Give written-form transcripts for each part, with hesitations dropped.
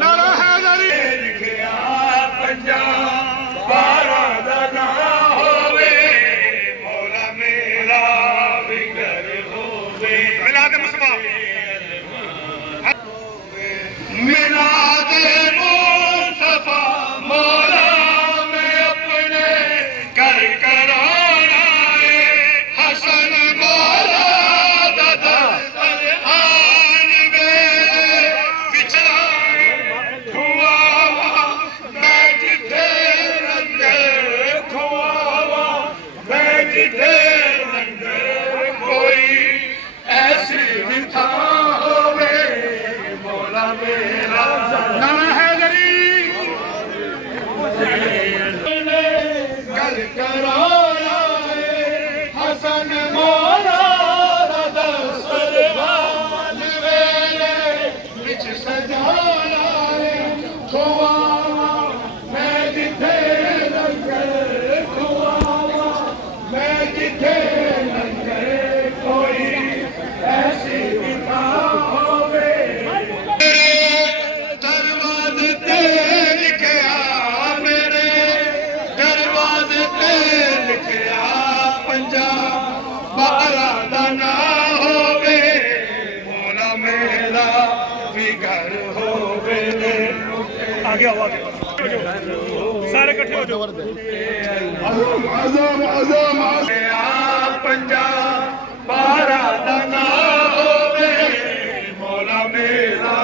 नारा हैदर आगे आओ आगे सारे इकट्ठे हो जाओ पंजाब बारा दाना होवे मौला मेरा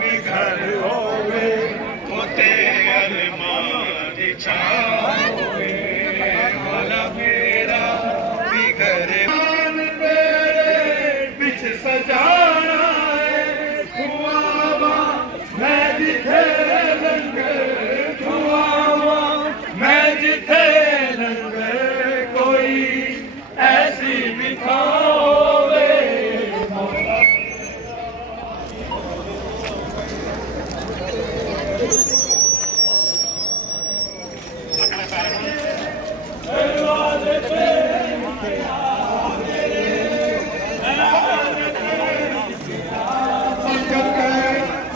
भी घर होवे होते अरमान दी छाव होवे मौला मेरा भी घर मेरे बिच सजाना है खुआवा मैं जिथे लंगर खुआवा मैं जिथे लंगर कोई ऐसी भी खाओगे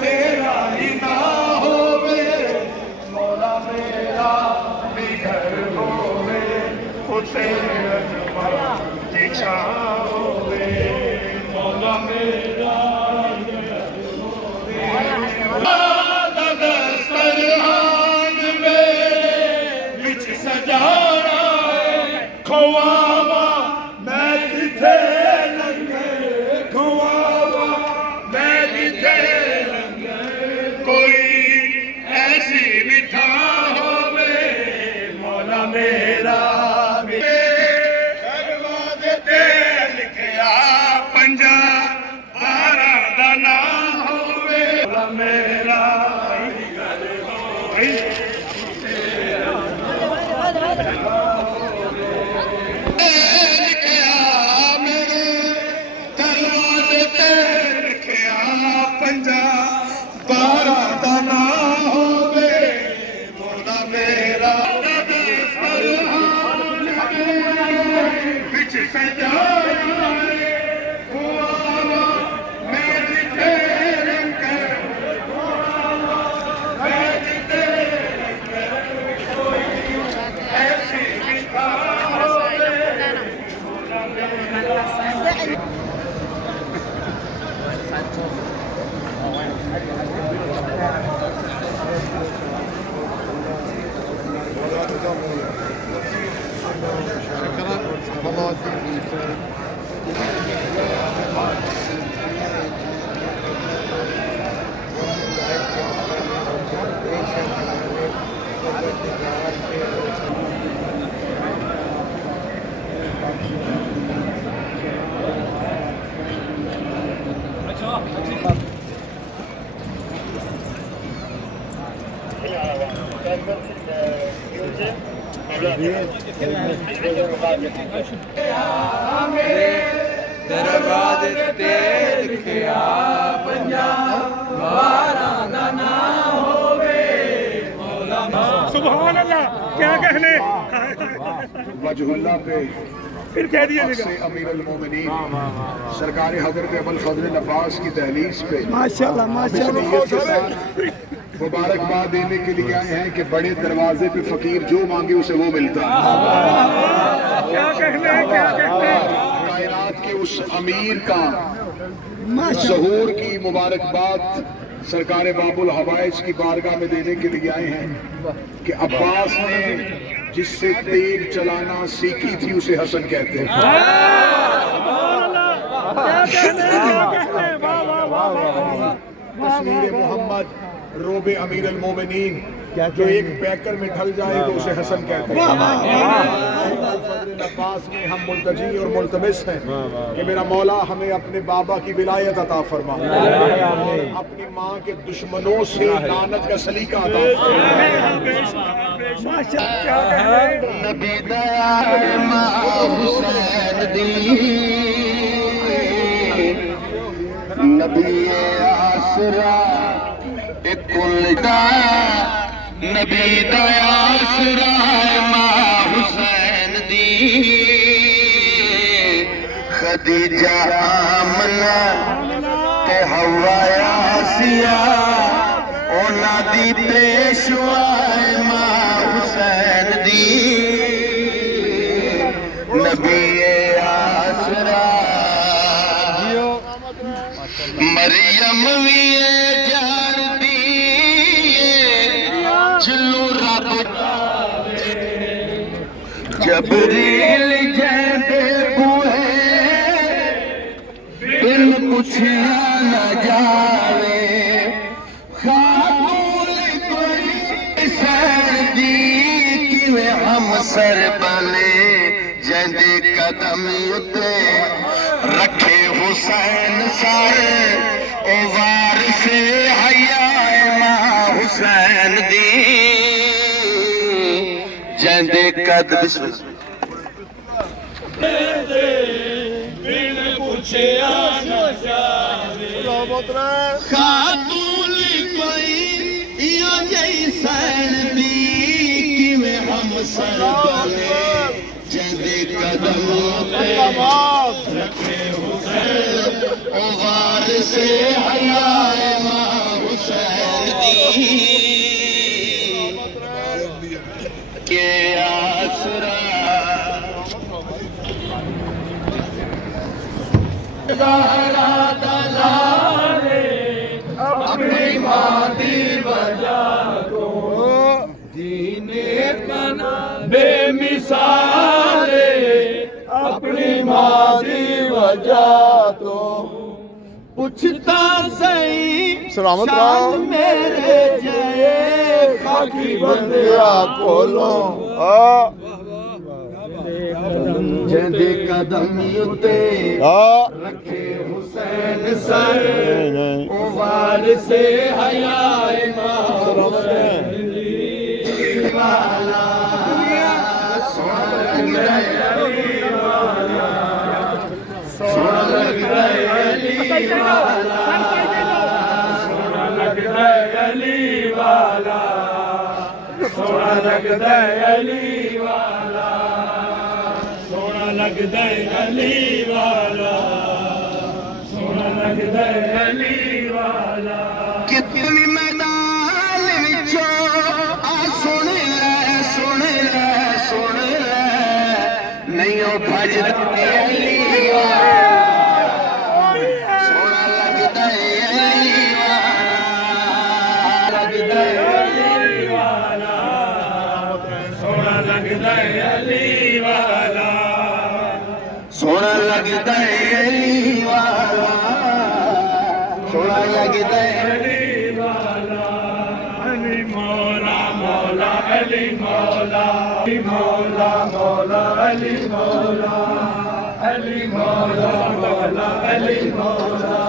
तेरा ही ना होवे मौला मेरा भी घर होवे उसे होवे मौला मेरा सरहान में बिच सजाना खुआवा मैं किथे लंगर खुआवा मैं किथे लंगर कोई ऐसी मिठा होवे मौला मेरा मेरा दरवाजे ते लिखिया पंजाब बारा दाना होवे मौला मेरा बिच सजाना दरवाजे ते लिखिया पंजाब बारा दाना होवे मौला सुभान अल्लाह क्या कहने वजहुल्लाह पे फिर कह दिया अमीर अल मोमिनीन सरकार हजरत अबुल फजल अब्बास की दहलीज पे माशाल्लाह माशाल्लाह मुबारकबाद देने के लिए आए हैं कि बड़े दरवाजे पे फकीर जो मांगे उसे वो मिलता है। क्या कहने कायनात के उस अमीर का ज़हूर की मुबारकबाद सरकार बाबुल हवाइज की बारगाह में देने के लिए आए हैं कि अब्बास ने जिससे तेग चलाना सीखी थी उसे हसन कहते हैं। तस्वीर मोहम्मद रोबे अमीर अल मोमिनीन जो एक पैकर में ढल जाए तो उसे हसन कहते हैं। अब्बास में हम मुल्तजी और मुल्तमिस हैं कि मेरा मौला हमें अपने बाबा की विलायत अता फरमा, अपनी माँ के दुश्मनों से लानत का सलीका अता नबी आसरा नबी दयासरा मां हुसैन दी खदीजा आमना ते हवा आसिया ओना दी पेशवा मां हुसैन दी नबी आसरा मरियम भी जान दी जबरील जैसे बूहे बिन पुछिया न जावे खातून कोई सर्दी किवें हम सर बने जंदे कदम उते रखे हुसैन सर ओ वार से हया मां हुसैन दी जंदे कद बिन पूछया न जावे खातून कोई इयो जैसन दी किवें हम सर बने जंदे कदम उते रखे हुसैन ओ वार से हया मां हुसैन दी के आसरा ज़हरा दलाले अपनी माँ दी वजह को दीने बना बेमिसाले अपनी माँ दी वजह तो पूछता सही सलामत शान रहो। मेरे जय खाकी बंदिया कोलो जंदे कदम उते रखे हुसैन सर ओ वार से हया मां हुसैन वाला सोना लगता है अली वाला सोना लगता है अली वाला सोना लगता है अली वाला सोना लगता है अली वाला सोना लगता है अली वाला कितनी मैदान विचों आ सुन ले नहीं ओ भजदा अली वाला सोना लगदा है अली वाला लगता है अली वाला सोना लगता है अली वाला सोना लगदा है अली वाला सोना लगदा है अली वाला अली मौला मौला अली मौला अली मौला मौला अली मौला अली मौला मौला अली मौला